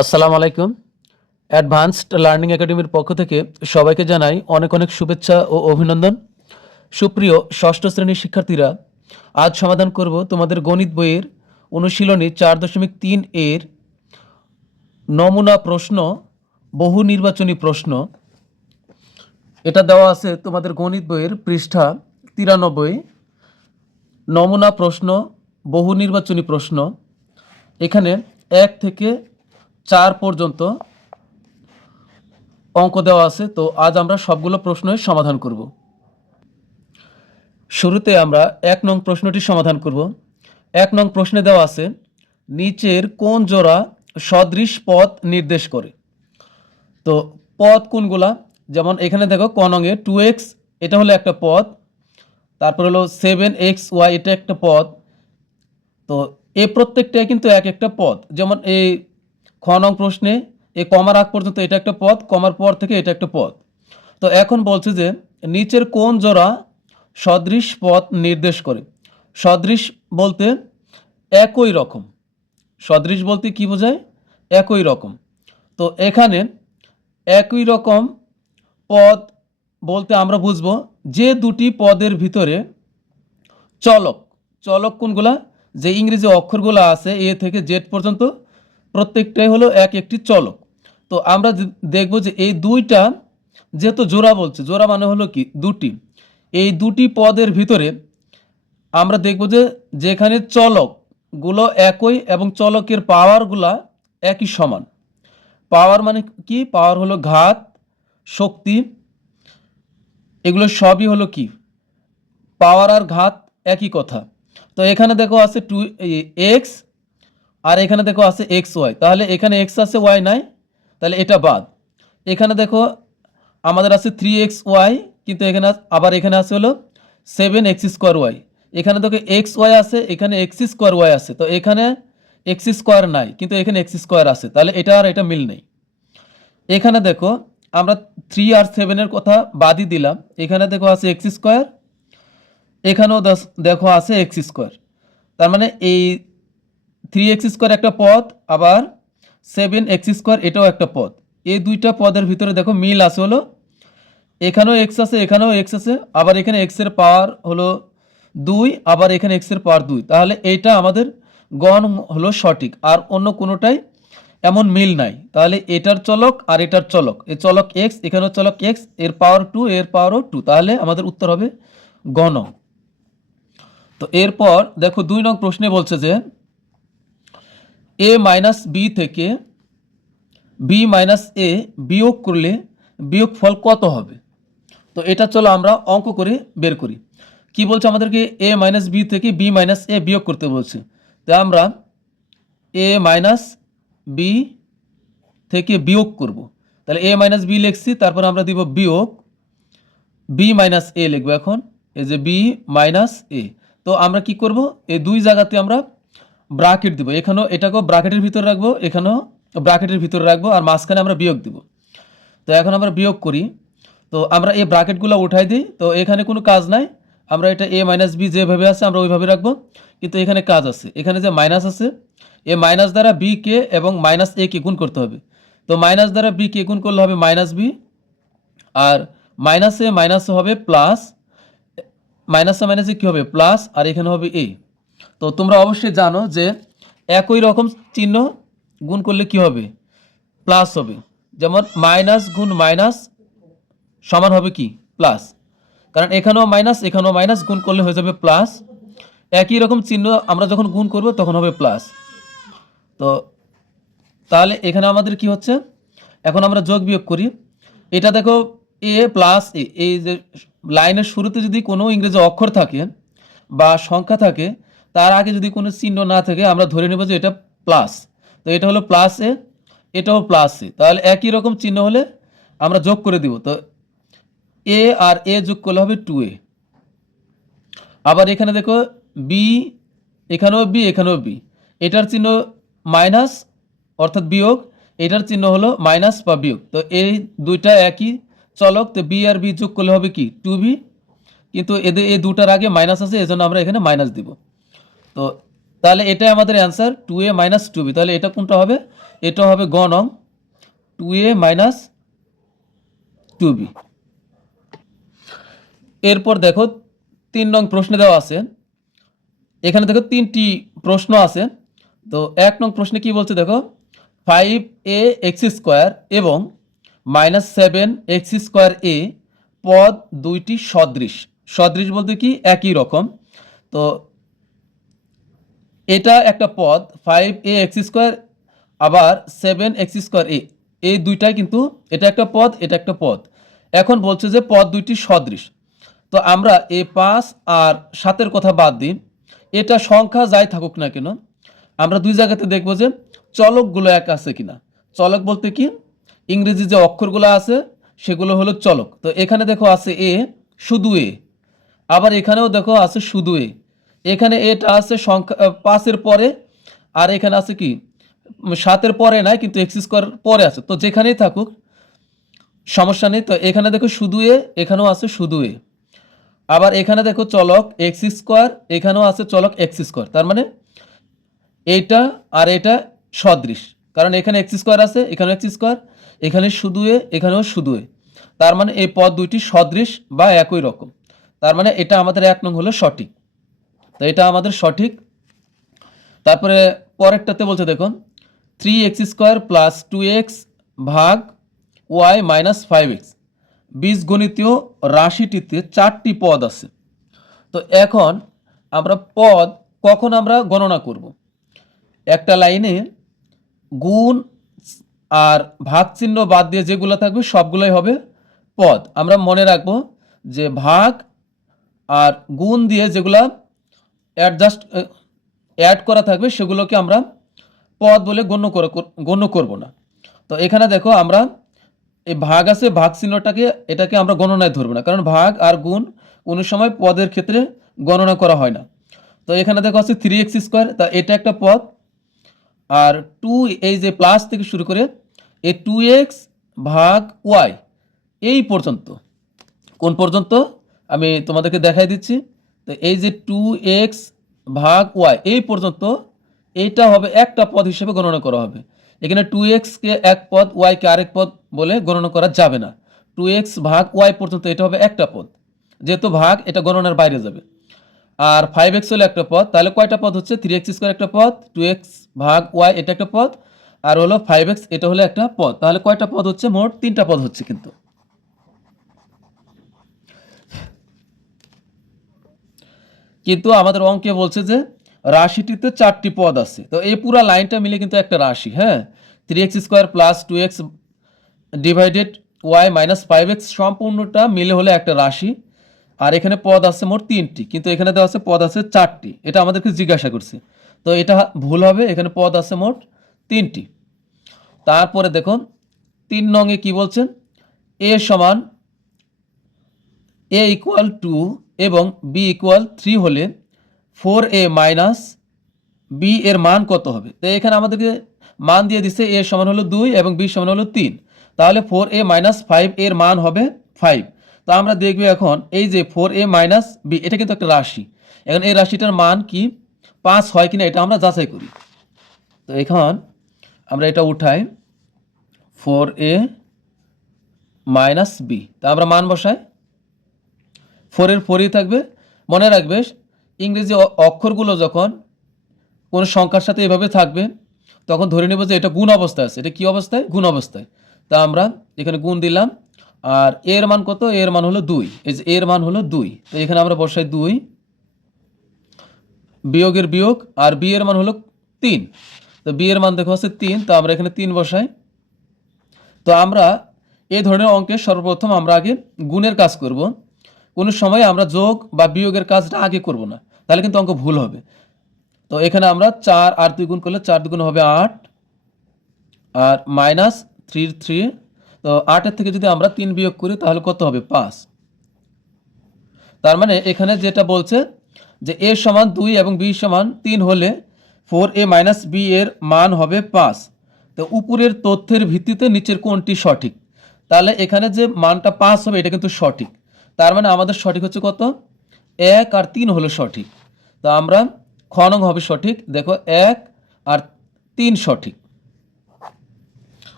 আসসালামু আলাইকুম। Advanced learning একাডেমির পক্ষ থেকে সবাইকে জানাই অনেক অনেক শুভেচ্ছা ও অভিনন্দন। সুপ্রিয় ষষ্ঠ শ্রেণীর শিক্ষার্থীরা, আজ সমাধান করব তোমাদের গণিত বইয়ের অনুশীলনী 4.3 এর নমুনা প্রশ্ন, বহু নির্বাচনী প্রশ্ন। এটা দেওয়া আছে তোমাদের গণিত বইয়ের পৃষ্ঠা 93। নমুনা প্রশ্ন, বহু নির্বাচনী প্রশ্ন। এখানে 1 থেকে 4 পর্যন্ত অঙ্ক দেওয়া আছে। তো আজ আমরা সবগুলো প্রশ্নের সমাধান করব। শুরুতে আমরা 1 নং প্রশ্নটি সমাধান করব। 1 নং প্রশ্নে দেওয়া আছে, নিচের কোন জোড়া সদৃশ পদ নির্দেশ করে? তো পদ কোনগুলা? যেমন এখানে দেখো ক নংয়ে 2x এটা হলো একটা পদ, তারপর হলো 7xy এটা একটা পদ। তো এই প্রত্যেকটাই কিন্তু এক একটা পদ। যেমন এই খ নং প্রশ্নে এই কমার আগ পর্যন্ত এটা একটা পদ, কমার পর থেকে এটা একটা পদ। তো এখন বলছে যে নিচের কোন জোড়া সদৃশ পদ নির্দেশ করে? সদৃশ বলতে একই রকম। সদৃশ বলতে কি বোঝায়? একই রকম। তো এখানে একই রকম পদ বলতে আমরা বুঝবো যে দুটি পদের ভিতরে চলক, চলক কোনগুলা? যে ইংরেজি অক্ষরগুলো আছে এ থেকে জেড পর্যন্ত প্রত্যেকটাই হলো এক একটি চলক। তো আমরা দেখব যে এই দুইটা, যেহেতু জোড়া বলছে, জোড়া মানে হলো কি দুটি, এই দুটি পদের ভিতরে আমরা দেখব যে যেখানে চলকগুলো একই এবং চলকের পাওয়ারগুলা একই সমান। পাওয়ার মানে কি? পাওয়ার হলো ঘাত, শক্তি, এগুলো সবই হলো কি পাওয়ার আর ঘাত একই কথা। তো এখানে দেখো আছে 2x আর এখানে দেখো আছে xy, তাহলে এখানে x আছে y নাই, তাহলে এটা বাদ। এখানে দেখো আমাদের আছে 3xy, কিন্তু এখানে আবার এখানে আছে হলো 7x²y। এখানে দেখো xy আছে, এখানে x²y আছে, তো এখানে x² নাই, কিন্তু এখানে x² আছে, তাহলে এটা আর এটা মিল নেই। এখানে দেখো আমরা 3 আর 7 এর কথা বাদই দিলাম, এখানে দেখো আছে x², এখানেও দেখো আছে x²। তার মানে এই 3x² একটা পদ, আবার 7x² এটাও একটা পদ। এই দুইটা পদের ভিতরে দেখো মিল আছে হলো এখানেও x আছে, এখানেও x আছে, আবার এখানে x এর পাওয়ার হলো 2, আবার এখানে x এর পাওয়ার 2। তাহলে এইটা আমাদের গণ হলো সঠিক, আর অন্য কোনোটাই এমন মিল নাই। তাহলে এটার চলক আর এটার চলক, এই চলক x, এখানেও চলক x, এর পাওয়ার 2, এর পাওয়ারও 2, তাহলে আমাদের উত্তর হবে গণ। তো এরপর দেখো 2 নং প্রশ্নে বলছে যে a মাইনাস বি থেকে b মাইনাস এ বিয়োগ করলে বিয়োগফল কত হবে? তো এটা চলো আমরা অঙ্ক করে বের করি। কি বলছে আমাদেরকে? a মাইনাস বি থেকে b মাইনাস এ বিয়োগ করতে বলছে। তো আমরা a মাইনাস বি থেকে বিয়োগ করব। তাহলে a মাইনাস বি লিখছি, তারপর আমরা দিব বিয়োগ b মাইনাস এ লিখবো। এখন এই যে b মাইনাস এ, তো আমরা কি করব? এই দুই জায়গাতে আমরা ব্র্যাকেট দিব। এখানেও এটাকেও ব্র্যাকেটের ভিতরে রাখবো, এখানেও ব্র্যাকেটের ভিতরে রাখবো, আর মাঝখানে আমরা বিয়োগ দিব। তো এখন আমরা বিয়োগ করি। তো আমরা এই ব্র্যাকেটগুলো উঠাই দিই। তো এখানে কোনো কাজ নাই, আমরা এটা a মাইনাস বি যেভাবে আছে আমরা ওইভাবে রাখবো। কিন্তু এখানে কাজ আছে, এখানে যে মাইনাস আছে, এ মাইনাস দ্বারা বি কে এবং মাইনাস এ কে গুণ করতে হবে। তো মাইনাস দ্বারা বি কে গুণ করলে হবে মাইনাস বি, আর মাইনাসে মাইনাসে হবে প্লাস, মাইনাসে মাইনাসে কী হবে? প্লাস, আর এখানে হবে এ। তো তোমরা অবশ্যই জানো যে একই রকম চিহ্ন গুণ করলে কি হবে? প্লাস হবে। যেমন মাইনাস গুণ মাইনাস সমান হবে কি? প্লাস। কারণ এখানেও মাইনাস, এখানেও মাইনাস, গুণ করলে হয়ে যাবে প্লাস। একই রকম চিহ্ন আমরা যখন গুণ করব তখন হবে প্লাস। তো তাহলে এখানে আমাদের কি হচ্ছে? এখন আমরা যোগ বিয়োগ করি। এটা দেখো এ প্লাস এ, এই যে লাইনের শুরুতে যদি কোনো ইংরেজি অক্ষর থাকে বা সংখ্যা থাকে, তার আগে যদি কোনো চিহ্ন না থাকে, আমরা ধরে নেব যে এটা প্লাস। তো এটা হলো প্লাস এ, এটাও প্লাস এ, তাহলে একই রকম চিহ্ন হলে আমরা যোগ করে দিব। তো এ আর এ যোগ করলে হবে 2a। আবার এখানে দেখো বি, এখানেও বি, এখানেও বি, এটার চিহ্ন মাইনাস অর্থাৎ বিয়োগ, এটার চিহ্ন হলো মাইনাস বা বিয়োগ। তো এই দুইটা একই চলক, তো বি আর বি যোগ করলে হবে কি? 2b। কিন্তু এদের এই দুটার আগে মাইনাস আছে, এজন্য আমরা এখানে মাইনাস দিব। তো তাহলে এটাই আমাদের অ্যান্সার, 2a মাইনাস 2b। তাহলে এটা কোনটা হবে? এটা হবে গ নং 2a মাইনাস 2b। এরপর দেখো 3 নং প্রশ্নে দেওয়া আছে, এখানে দেখো 3টি প্রশ্ন আছে। তো 1 নং প্রশ্নে কি বলছে দেখো, 5a x² এবং -7x²a পদ দুইটি সদৃশ। সদৃশ বলতে কি একই রকম। তো এটা একটা পদ 5a x² আবার 7x²a, এই দুইটাই কিন্তু এটা একটা পদ, এটা একটা পদ। এখন বলছে যে পদ দুইটি সদৃশ। তো আমরা এই 5 আর 7-এর কথা বাদ দিই, এটা সংখ্যা যাই থাকুক না কেন, আমরা দুই জায়গাতে দেখব যে চলকগুলো এক আছে কিনা। চলক বলতে কি, ইংরেজি যে অক্ষরগুলো আছে সেগুলো হলো চলক। তো এখানে দেখো আছে এ, শুধু এ, আবার এখানেও দেখো আছে শুধু এ। এখানে এটা আছে সংখ্যা 5-এর পরে, আর এখানে আছে কি 7-এর পরে নাই, কিন্তু x² পরে আছে। তো যেখানেই থাকুক সমস্যা নেই। তো এখানে দেখো শুধু এ, এখানেও আছে শুধু এ। আবার এখানে দেখো চলক x², এখানেও আছে চলক x²। তার মানে এইটা আর এটা সদৃশ, কারণ এখানে x² আছে, এখানেও x², এখানে শুধু এ, এখানেও শুধু এ। তার মানে এই পদ দুইটি সদৃশ বা একই রকম। তার মানে এটা আমাদের 1 নং হলো সঠিক। তো এটা আমাদের সঠিক। তারপরে পরেরটাতে বলছে দেখুন, 3x² প্লাস 2x ভাগ y মাইনাস 5x বীজগণিতীয় রাশিটিতে 4টি পদ আছে। তো এখন আমরা পদ কখন আমরা গণনা করব, একটা লাইনে গুণ আর ভাগ চিহ্ন বাদ দিয়ে যেগুলো থাকবে সবগুলোই হবে পদ। আমরা মনে রাখবো যে ভাগ আর গুণ দিয়ে যেগুলা অ্যাড করা থাকবে সেগুলোকে আমরা পদ বলে গণ্য করব না। তো এখানে দেখো আমরা এই ভাগ আছে, ভাগ চিহ্নটাকে এটাকে আমরা গণনায় ধরবো না, কারণ ভাগ আর গুণ কোনো সময় পদের ক্ষেত্রে গণনা করা হয় না। তো এখানে দেখো আছে 3x², তা এটা একটা পদ। আর 2, এই যে প্লাস থেকে শুরু করে এই 2x ভাগ y এই পর্যন্ত, কোন পর্যন্ত আমি তোমাদেরকে দেখাই দিচ্ছি। তো এই যে 2x ভাগ y এই পর্যন্ত, এইটা হবে একটা পদ হিসেবে গণনা করা হবে। এখানে 2x কে এক পদ, y কে আরেক পদ বলে গণনা করা যাবে না। 2x ভাগ y পর্যন্ত এটা হবে একটা পদ, যেহেতু ভাগ এটা গণনার বাইরে যাবে। আর 5x হলো একটা পদ, তাহলে কয়টা পদ হচ্ছে, 3x² একটা পদ, 2x ভাগ y এটা একটা পদ, আর হলো 5x এটা হলো একটা পদ। তাহলে কয়টা পদ হচ্ছে, মোট 3টা পদ হচ্ছে। কিন্তু আমাদের অঙ্কে বলছে যে রাশিটিতে 4টি পদ আছে। তো এই পুরো লাইনটা মিলে কিন্তু একটা রাশি। হ্যাঁ, 3x² plus 2x divided y minus 5x সম্পূর্ণটা মিলে হলে একটা রাশি। আর এখানে পদ আছে মোট 3টি, কিন্তু এখানে দেওয়া আছে পদ আছে 4টি। এটা আমাদেরকে জিজ্ঞাসা করছে, তো এটা ভুল হবে, এখানে পদ আছে মোট 3টি। তারপরে দেখুন 3 নংয়ে কি বলছেন, a সমান a ইকুয়াল 2 এবং b ইকুয়াল 3 হলে 4a মাইনাস b এর মান কত হবে। তো এখানে আমাদেরকে মান দিয়ে দিচ্ছে a সমান হলো 2 এবং b সমান হলো 3। তাহলে 4a মাইনাস 5 এর মান হবে 5। তো আমরা দেখব এখন এই যে 4a মাইনাস b, এটা কিন্তু একটা রাশি। এখন এই রাশিটার মান কি 5 হয় কিনা এটা আমরা যাচাই করি। তো এখন আমরা এটা উঠাই, 4a মাইনাস b, তা আমরা মান বসাই, 4-এর 4ই থাকবে। মনে রাখবে ইংরেজি অক্ষরগুলো যখন কোনো সংখ্যার সাথে এভাবে থাকবে তখন ধরে নেব যে এটা গুণ অবস্থায় আছে। এটা কি অবস্থায়, গুণ অবস্থায়। তা আমরা এখানে গুণ দিলাম, আর এর মান কত, এর মান হলো 2, এই যে এর মান হলো 2। তো এখানে আমরা বসাই 2, বিয়োগের বিয়োগ, আর বি এর মান হলো 3। তো বি এর মান দেখো আছে 3, তো আমরা এখানে 3 বসাই। তো আমরা এই ধরনের অঙ্কে সর্বপ্রথম আমরা আগে গুণের কাজ করব, কোনো সময় আমরা যোগ বা বিয়োগের কাজটা আগে করব না, তাহলে কিন্তু অঙ্ক ভুল হবে। তো এখানে আমরা 4 আর 2 গুণ করলে 4 দুগুণ হবে 8, আর মাইনাস 3। তো 8-এর থেকে যদি আমরা 3 বিয়োগ করি তাহলে কত হবে, 5। তার মানে এখানে যেটা বলছে যে a সমান 2 এবং b সমান 3 হলে 4a মাইনাস b এর মান হবে 5। তো উপরের তথ্যের ভিত্তিতে নিচের কোনটি সঠিক। তাহলে এখানে যে মানটা 5 হবে এটা কিন্তু সঠিক। তার মানে আমাদের সঠিক হচ্ছে কত, 1 আর 3 হলো সঠিক। তো আমরা খ নং হবে সঠিক। দেখো 1 আর 3 সঠিক।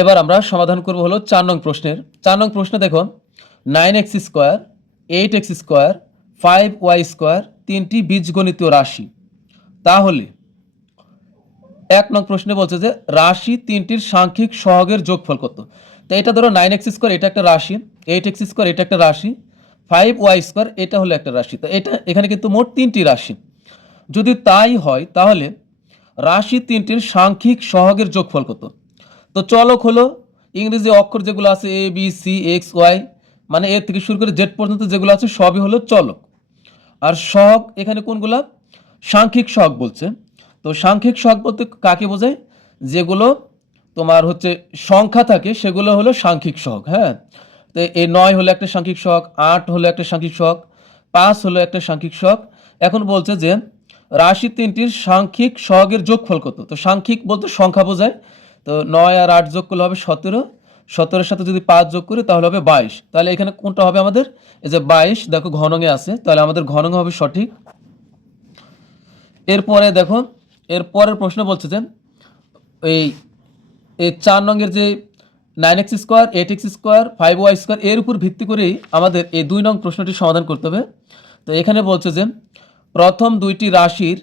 এবার আমরা সমাধান করব হলো 4 নং প্রশ্নের। 4 নং প্রশ্নে দেখো 9x square, 8x square, 5y square তিনটি বীজগণিতীয় রাশি। তাহলে 1 নং প্রশ্নে বলছে যে রাশি তিনটির সাংখ্যিক সহগের যোগফল কত। তো এটা ধরো 9x স্কোয়ার এটা একটা রাশি, 8x স্কোয়ার এটা একটা রাশি, 5y স্কোয়ার এটা হলো একটা রাশি। তো এটা এখানে কিন্তু মোট তিনটি রাশি। যদি তাই হয় তাহলে রাশি তিনটির সাংখ্যিক সহগের যোগফল কত। তো চলক হলো ইংরেজি অক্ষর যেগুলো আছে A B C x Y, মানে এ থেকে শুরু করে জেড পর্যন্ত যেগুলো আছে সবই হলো চলক। আর সহগ এখানে কোনগুলা, সাংখ্যিক সহগ বলছে। তো সাংখ্যিক সহগ বলতে কাকে বোঝায়, যেগুলো তোমার হচ্ছে সংখ্যা থাকে সেগুলো হলো সাংখ্যিক সহগ। হ্যাঁ, তো এই 9 হলো একটা সাংখ্যিক সহগ, 8 হলো একটা সাংখ্যিক সহগ, 5 হলো একটা সাংখ্যিক সহগ। এখন বলছে যে রাশি তিনটির সাংখ্যিক সহগের যোগফল কত। তো সাংখ্যিক বলতে সংখ্যা বোঝায়। তো 9 আর 8 যোগ করলে হবে 17, 17-এর সাথে যদি 5 যোগ করি তাহলে হবে 22। তাহলে এখানে কোনটা হবে আমাদের, এই যে 22 দেখো ঘনঙে আছে, তাহলে আমাদের ঘনঙে হবে সঠিক। এরপরে দেখো এরপরের প্রশ্ন বলছে যে এই এই 4 নংয়ের যে 9x square, 8x square, 5y square এর উপর ভিত্তি করেই আমাদের এই 2 নং প্রশ্নটি সমাধান করতে হবে। তো এখানে বলছে যে প্রথম দুইটি রাশির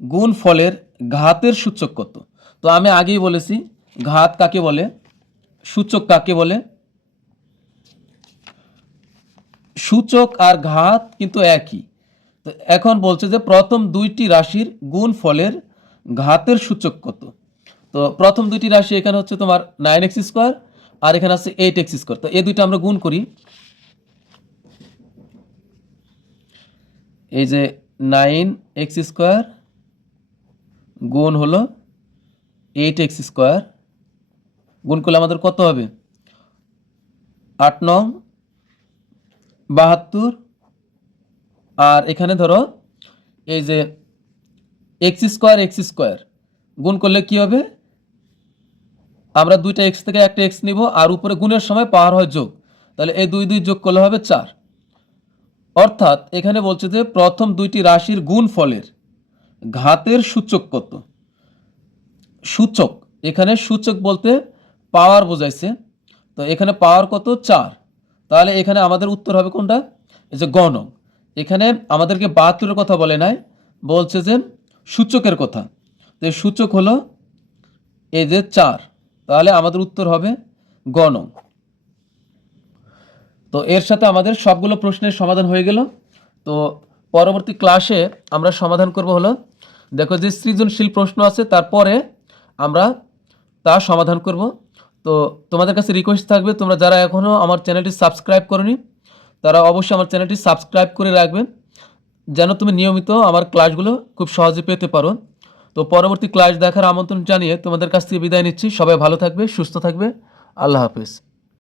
গুণফলের ঘাতের সূচক কত। তো আমি আগেই বলেছি ঘাত কাকে বলে, সূচক কাকে বলে। সূচক আর ঘাত কিন্তু একই। তো এখন বলছে যে প্রথম দুইটি রাশির গুণফলের ঘাতের সূচক কত। তো প্রথম দুইটি রাশি এখানে হচ্ছে তোমার 9x স্কোয়ার আর এখানে আছে 8x স্কোয়ার। তো এই দুইটা আমরা গুণ করি। এই যে 9x স্কোয়ার গুণ হলো 8x স্কোয়ার, গুণ করলে আমাদের কত হবে, 8 নং 72। আর এখানে ধরো এই যে এক্স স্কোয়ার গুণ করলে কি হবে, আমরা দুইটা এক্স থেকে একটা এক্স নিব আর উপরে গুণের সময় পাওয়ার হয় যোগ, তাহলে এই 2 2 যোগ করলে হবে 4। অর্থাৎ এখানে বলছে যে প্রথম দুইটি রাশির গুণফলের ঘাতের সূচক কত। সূচক এখানে সূচক বলতে পাওয়ার বোঝাইছে। তো এখানে পাওয়ার কত, 4। তাহলে এখানে আমাদের উত্তর হবে কোনটা, এই যে গণক। এখানে আমাদেরকে 72-এর কথা বলে নাই, বলছে যে সূচকের কথা। তো সূচক হলো এই যে 4, তাহলে আমাদের উত্তর হবে গণক। তো এর সাথে আমাদের সবগুলো প্রশ্নের সমাধান হয়ে গেল। তো পরবর্তী ক্লাসে আমরা সমাধান করব হলো, দেখো যে সৃজনশীল প্রশ্ন আছে তারপরে আমরা তা সমাধান করব। তো তোমাদের কাছে রিকোয়েস্ট থাকবে, তোমরা যারা এখনও আমার চ্যানেলটি সাবস্ক্রাইব করোনি তারা অবশ্যই আমার চ্যানেলটি সাবস্ক্রাইব করে রাখবেন, যেন তুমি নিয়মিত আমার ক্লাসগুলো খুব সহজে পেতে পারো। তো পরবর্তী ক্লাস দেখার আমন্ত্রণ জানিয়ে তোমাদের কাছ থেকে বিদায় নিচ্ছি। সবাই ভালো থাকবে, সুস্থ থাকবে। আল্লাহ হাফেজ।